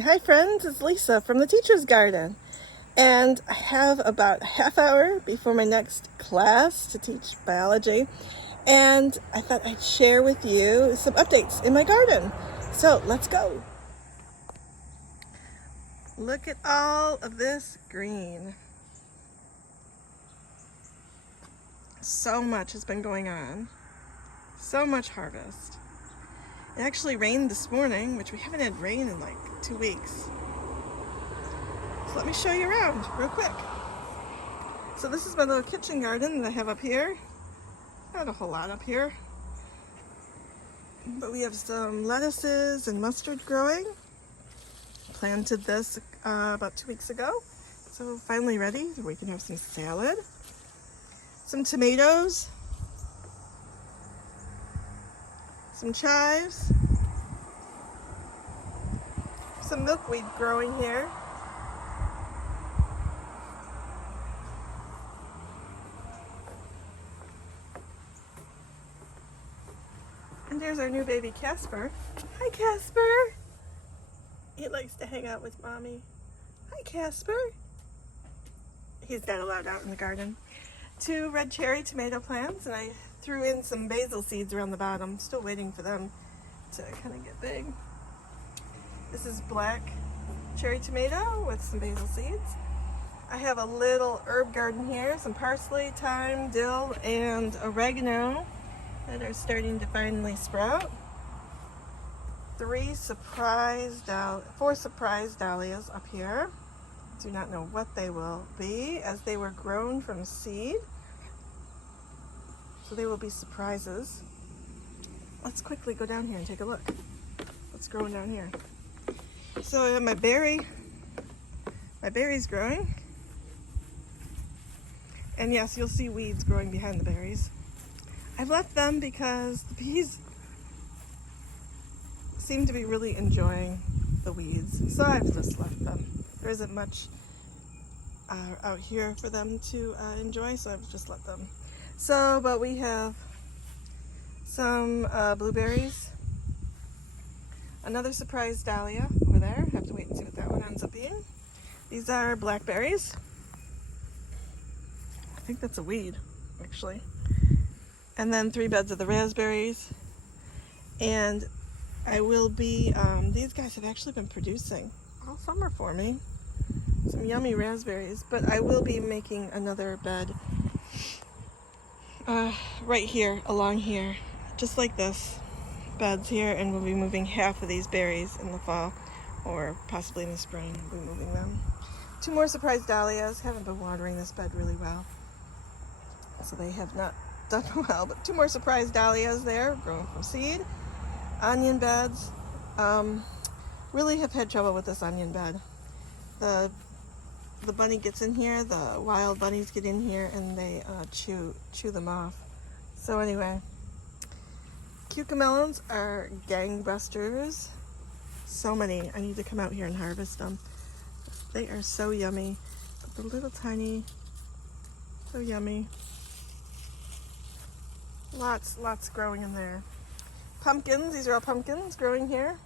Hi friends, it's Lisa from the Teacher's Garden, and I have about a half hour before my next class to teach biology, and I thought I'd share with you some updates in my garden. So let's go. Look at all of this green. So much has been going on. So much harvest. It actually rained this morning, which we haven't had rain in like 2 weeks. So let me show you around real quick. So this is my little kitchen garden that I have up here. Not a whole lot up here, but we have some lettuces and mustard growing. Planted this about 2 weeks ago, so finally ready. We can have some salad. Some tomatoes, some chives, some milkweed growing here. And there's our new baby Casper. Hi Casper! He likes to hang out with mommy. Hi Casper! He's not allowed out in the garden. 2 red cherry tomato plants, and I threw in some basil seeds around the bottom. Still waiting for them to kind of get big. This is black cherry tomato with some basil seeds. I have a little herb garden here, some parsley, thyme, dill, and oregano that are starting to finally sprout. 4 surprise dahlias up here. Do not know what they will be, as they were grown from seed. So they will be surprises. Let's quickly go down here and take a look. What's growing down here? So I have my berries growing. And yes, you'll see weeds growing behind the berries. I've left them because the bees seem to be really enjoying the weeds. So I've just left them. There isn't much out here for them to enjoy, so I've just let them. So, but we have some blueberries, another surprise dahlia over there. Have to wait and see what that one ends up being. These are blackberries. I think that's a weed, actually. And then 3 beds of the raspberries. And I will be, these guys have actually been producing all summer for me. Some yummy raspberries, but I will be making another bed right here, along here, just like this, beds here, and we'll be moving half of these berries in the fall, or possibly in the spring, we'll be moving them. 2 more surprise dahlias. Haven't been watering this bed really well, so they have not done well, but 2 more surprise dahlias there, growing from seed. Onion beds. Really have had trouble with this onion bed. The bunny gets in here, the wild bunnies get in here, and they chew them off. So anyway, cucamelons are gangbusters. So many. I need to come out here and harvest them. They are so yummy. The little tiny, so yummy. Lots growing in there. Pumpkins, these are all pumpkins growing here.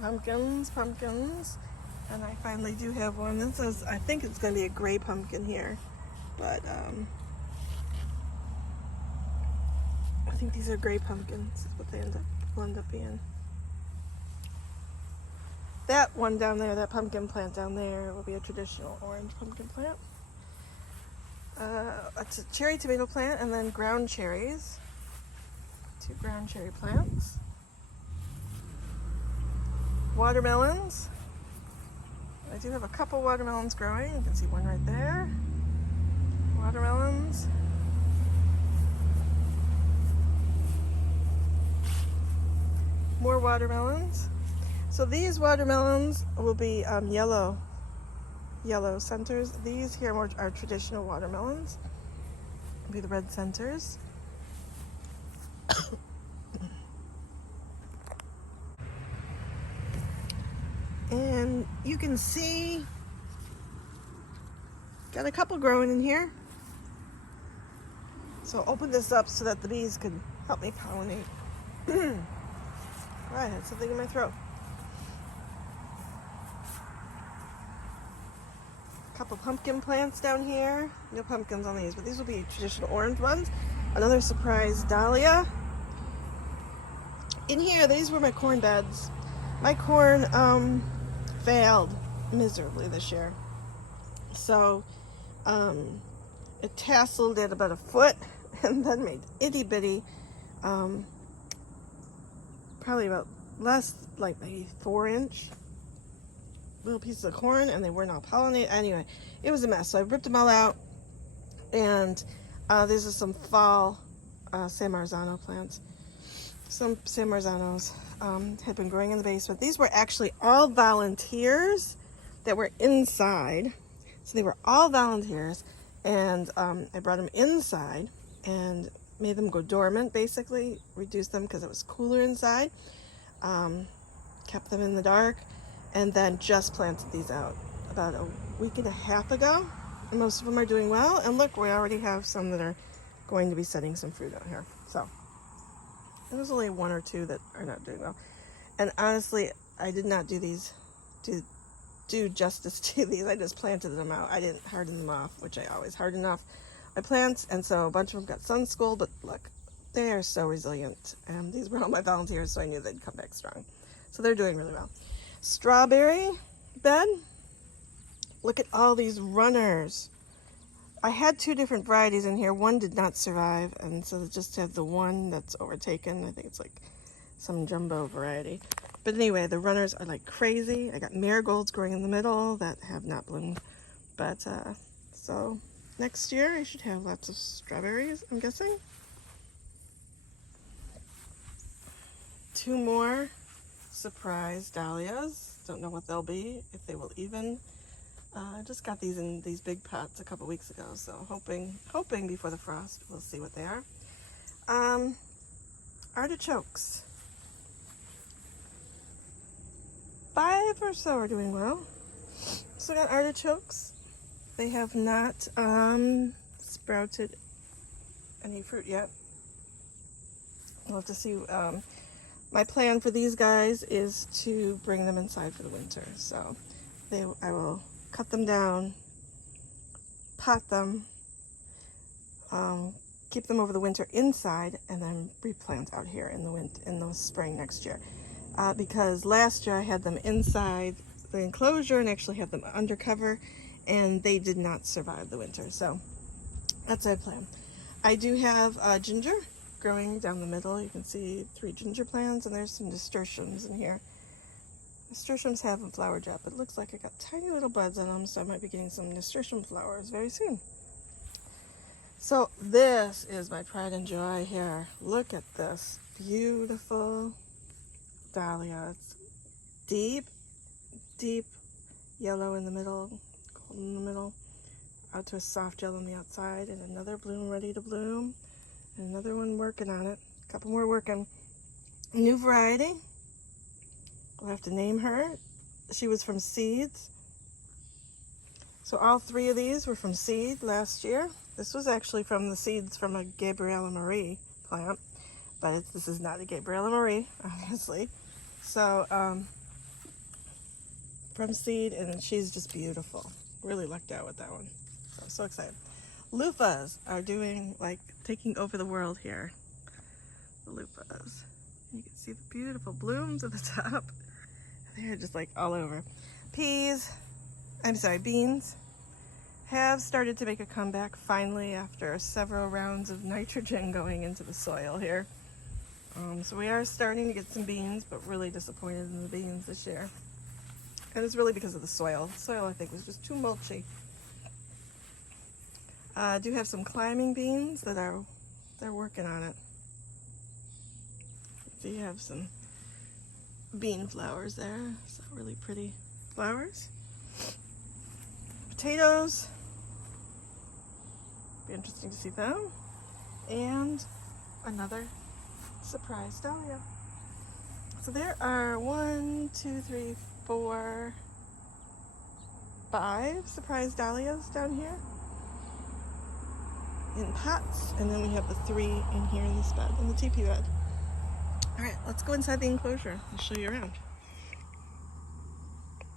Pumpkins. And I finally do have one. This is, I think it's going to be a gray pumpkin here, but I think these are gray pumpkins. Is what they will end up being. That one down there, that pumpkin plant down there, will be a traditional orange pumpkin plant. It's a cherry tomato plant, and then ground cherries. 2 ground cherry plants. Watermelons. I do have a couple watermelons growing. You can see one right there. Watermelons. More watermelons. So these watermelons will be yellow centers. These here are traditional watermelons. Will be the red centers. And you can see, got a couple growing in here. So I'll open this up so that the bees can help me pollinate. I had something in my throat. couple pumpkin plants down here. No pumpkins on these, but these will be traditional orange ones. Another surprise dahlia. In here, these were my corn beds. My corn failed miserably this year. So it tasseled at about a foot and then made itty bitty, probably about less, like maybe 4-inch little pieces of corn, and they were not pollinated. Anyway, it was a mess. So I ripped them all out, and these are some fall San Marzano plants. Some San Marzanos had been growing in the basement. These were actually all volunteers that were inside. So they were all volunteers, and I brought them inside and made them go dormant, basically, reduced them because it was cooler inside, kept them in the dark, and then just planted these out about a week and a half ago. And most of them are doing well, and look, we already have some that are going to be setting some fruit out here. So there's only 1 or 2 that are not doing well. And honestly, I did not do these to do justice to these. I just planted them out. I didn't harden them off, which I always harden off my plants, and so a bunch of them got sun schooled, but look, they are so resilient. And these were all my volunteers, so I knew they'd come back strong. So they're doing really well. Strawberry bed. Look at all these runners. I had 2 different varieties in here. One did not survive, and so they just have the one that's overtaken. I think it's like some jumbo variety. But anyway, the runners are like crazy. I got marigolds growing in the middle that have not bloomed. But so next year I should have lots of strawberries, I'm guessing. 2 more surprise dahlias. Don't know what they'll be, if they will even. I just got these in these big pots a couple weeks ago, so hoping before the frost we'll see what they are. Artichokes. 5 or so are doing well. So I got artichokes. They have not sprouted any fruit yet. We'll have to see. My plan for these guys is to bring them inside for the winter. So I will cut them down, pot them, keep them over the winter inside, and then replant out here in the spring next year. Because last year I had them inside the enclosure and actually had them under cover, and they did not survive the winter. So that's my plan. I do have ginger growing down the middle. You can see 3 ginger plants, and there's some nasturtiums in here. Nasturtiums haven't flowered yet, but it looks like I got tiny little buds on them, so I might be getting some nasturtium flowers very soon. So this is my pride and joy here. Look at this beautiful dahlia. It's deep yellow in the middle, golden in the middle, out to a soft yellow on the outside, and another bloom ready to bloom, and another one working on it. A couple more working. New variety. We'll have to name her. She was from seeds. So all 3 of these were from seed last year. This was actually from the seeds from a Gabriella Marie plant, but this is not a Gabriella Marie, obviously. So from seed, and she's just beautiful. Really lucked out with that one. So I'm so excited. Loofahs are doing, like, taking over the world here. The loofahs. You can see the beautiful blooms at the top. They're just like all over. Beans have started to make a comeback finally after several rounds of nitrogen going into the soil here. So we are starting to get some beans, but really disappointed in the beans this year. And it's really because of the soil. The soil, I think, was just too mulchy. I do have some climbing beans that they're working on it. So you have some bean flowers there. So really pretty flowers. Potatoes. Be interesting to see them. And another surprise dahlia. So there are 1, 2, 3, 4, 5 surprise dahlias down here in pots, and then we have the 3 in here in this bed, in the teepee bed. All right, let's go inside the enclosure. I'll show you around.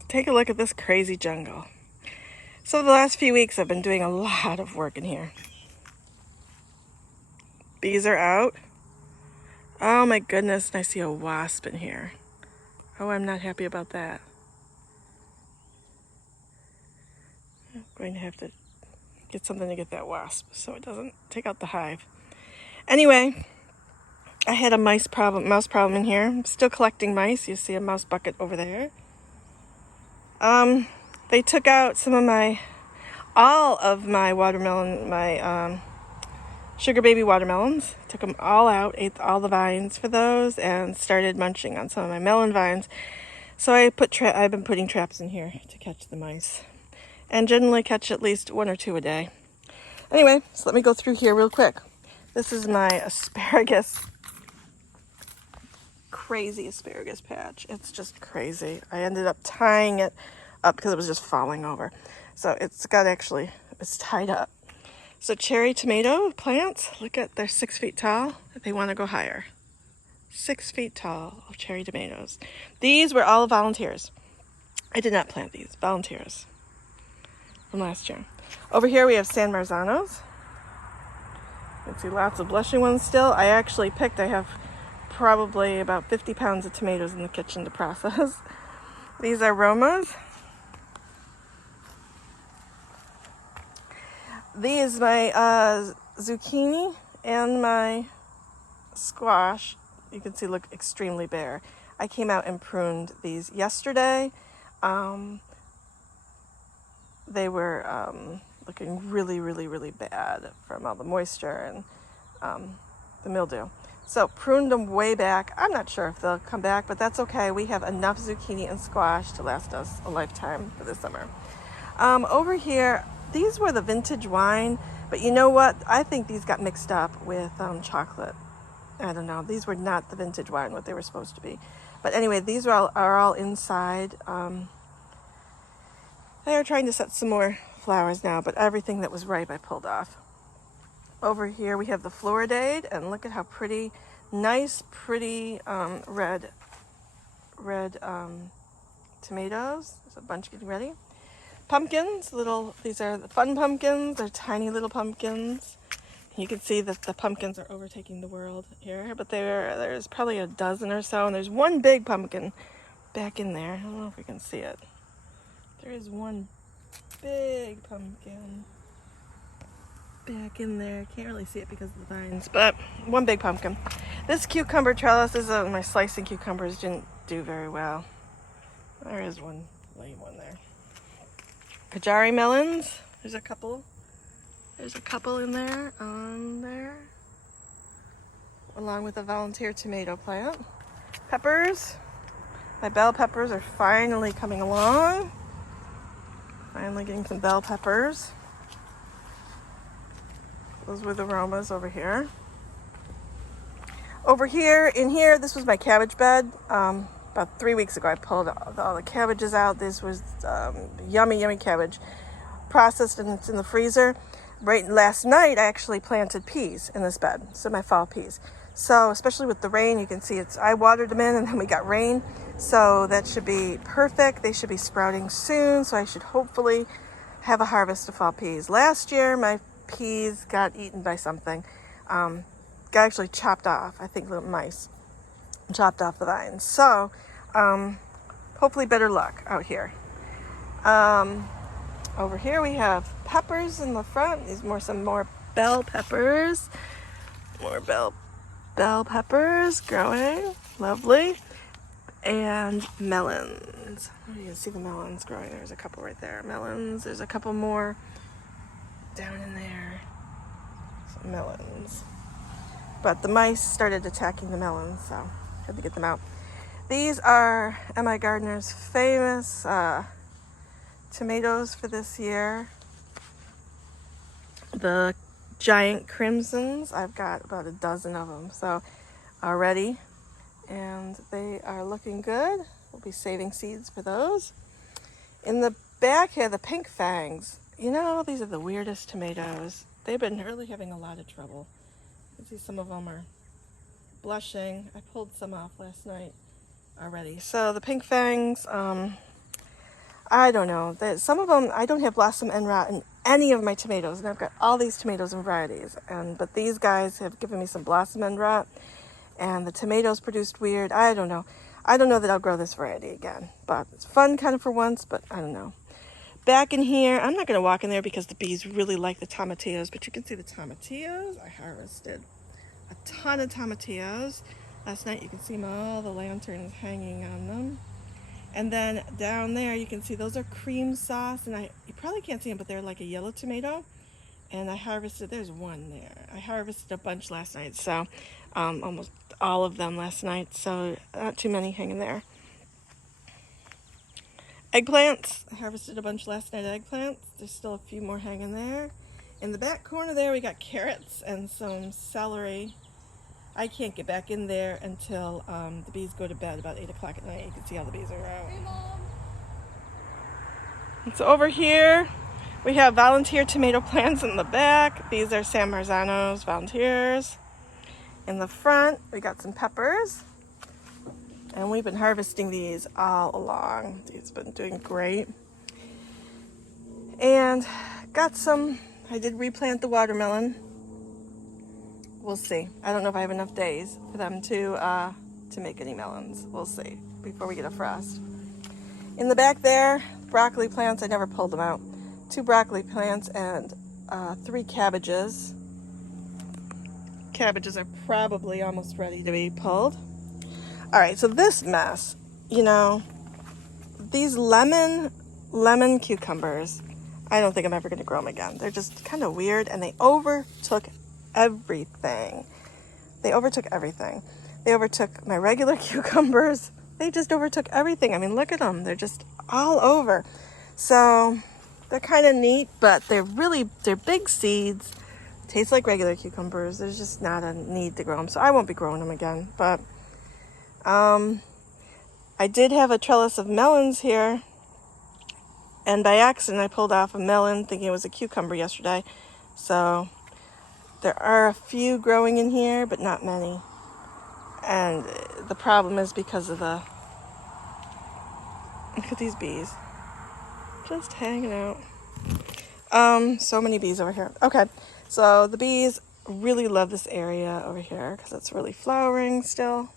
Take a look at this crazy jungle. So the last few weeks I've been doing a lot of work in here. Bees are out. Oh my goodness, and I see a wasp in here. Oh, I'm not happy about that. I'm going to have to get something to get that wasp so it doesn't take out the hive. Anyway, I had a mouse problem in here. I'm still collecting mice. You see a mouse bucket over there. They took out all of my watermelon, my sugar baby watermelons. Took them all out, ate all the vines for those, and started munching on some of my melon vines. So I've been putting traps in here to catch the mice, and generally catch at least 1 or 2 a day. Anyway, so let me go through here real quick. This is my asparagus, crazy asparagus patch. It's just crazy. I ended up tying it up because it was just falling over. So it's tied up. So cherry tomato plants, look at, they're 6 feet tall. They want to go higher. 6 feet tall of cherry tomatoes. These were all volunteers. I did not plant these, volunteers from last year. Over here we have San Marzanos. You can see lots of blushing ones still. I have probably about 50 pounds of tomatoes in the kitchen to process. These are Romas. These my zucchini and my squash, you can see, look extremely bare. I came out and pruned these yesterday. They were looking really, really, really bad from all the moisture and the mildew. So pruned them way back. I'm not sure if they'll come back, but that's okay. We have enough zucchini and squash to last us a lifetime for the summer. Over here, these were the vintage wine, but you know what? I think these got mixed up with chocolate. I don't know. These were not the vintage wine, what they were supposed to be. But anyway, these are all inside. They are trying to set some more flowers now, but everything that was ripe I pulled off. Over here we have the Floridade, and look at how pretty, nice, pretty red tomatoes. There's a bunch getting ready. Pumpkins, these are the fun pumpkins. They're tiny little pumpkins. You can see that the pumpkins are overtaking the world here, but there's probably a dozen or so, and there's one big pumpkin back in there. I don't know if we can see it. There is one big pumpkin back in there. Can't really see it because of the vines, but one big pumpkin. This cucumber trellis is my slicing cucumbers didn't do very well. There is one lame one there. Kajari melons. There's a couple in there, along with a volunteer tomato plant. Peppers. My bell peppers are finally coming along. Finally getting some bell peppers. Those were the Romas over here. Over here, in here, this was my cabbage bed. About 3 weeks ago, I pulled all the cabbages out. This was yummy, yummy cabbage. Processed, and it's in the freezer. Right last night, I actually planted peas in this bed, so my fall peas. So, especially with the rain, you can see I watered them in, and then we got rain. So that should be perfect. They should be sprouting soon, so I should hopefully have a harvest of fall peas. Last year, my peas got eaten by something. Got actually chopped off. I think little mice chopped off the vines. So, hopefully better luck out here. Over here we have peppers in the front. These some more bell peppers. More bell peppers growing. Lovely. And melons. Oh, you can see the melons growing. There's a couple right there. Melons. There's a couple more down in there. Some melons. But the mice started attacking the melons, so had to get them out. These are M.I. Gardner's famous tomatoes for this year. The giant crimsons. I've got about a dozen of them, so already, and they are looking good. We'll be saving seeds for those. In the back here, the pink fangs. You know, these are the weirdest tomatoes. They've been really having a lot of trouble. You see some of them are blushing. I pulled some off last night already. So the pink fangs, I don't know. Some of them, I don't have blossom end rot in any of my tomatoes. And I've got all these tomatoes and varieties. But these guys have given me some blossom end rot. And the tomatoes produced weird. I don't know. I don't know that I'll grow this variety again. But it's fun kind of for once, but I don't know. Back in here, I'm not going to walk in there because the bees really like the tomatillos. But you can see the tomatillos. I harvested a ton of tomatillos. Last night you can see all the lanterns hanging on them. And then down there you can see those are cream sauce. And you probably can't see them, but they're like a yellow tomato. And I harvested, there's one there. I harvested a bunch last night, so almost all of them last night, so not too many hanging there. Eggplants, I harvested a bunch last night of eggplants. There's still a few more hanging there. In the back corner there, we got carrots and some celery. I can't get back in there until the bees go to bed about 8 o'clock at night. You can see how the bees are out. Hey, Mom. And so over here, we have volunteer tomato plants in the back. These are San Marzano's volunteers. In the front, we got some peppers. And we've been harvesting these all along. These have been doing great. And got some, I did replant the watermelon. We'll see. I don't know if I have enough days for them to make any melons. We'll see before we get a frost. In the back there, broccoli plants, I never pulled them out. 2 broccoli plants and 3 cabbages. Cabbages are probably almost ready to be pulled. All right, so this mess, you know, these lemon cucumbers, I don't think I'm ever going to grow them again. They're just kind of weird, and they overtook everything. They overtook everything. They overtook my regular cucumbers. They just overtook everything. I mean, look at them. They're just all over. So they're kind of neat, but they're big seeds. Taste like regular cucumbers. There's just not a need to grow them, so I won't be growing them again. But I did have a trellis of melons here, and by accident I pulled off a melon thinking it was a cucumber yesterday. So there are a few growing in here, but not many. And the problem is because of look at these bees. Just hanging out. So many bees over here. Okay, so the bees really love this area over here because it's really flowering still.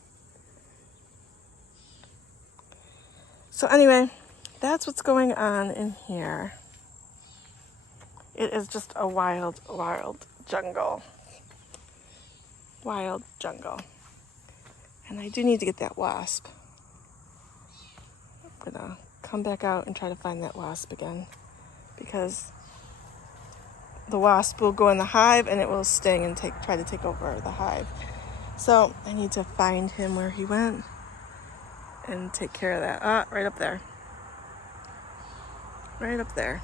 So anyway, that's what's going on in here. It is just a wild, wild jungle. Wild jungle. And I do need to get that wasp. I'm gonna come back out and try to find that wasp again, because the wasp will go in the hive and it will sting and try to take over the hive. So I need to find him where he went and take care of that. Right up there. Right up there.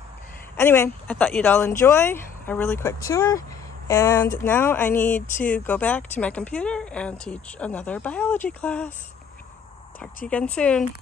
Anyway, I thought you'd all enjoy a really quick tour. And now I need to go back to my computer and teach another biology class. Talk to you again soon.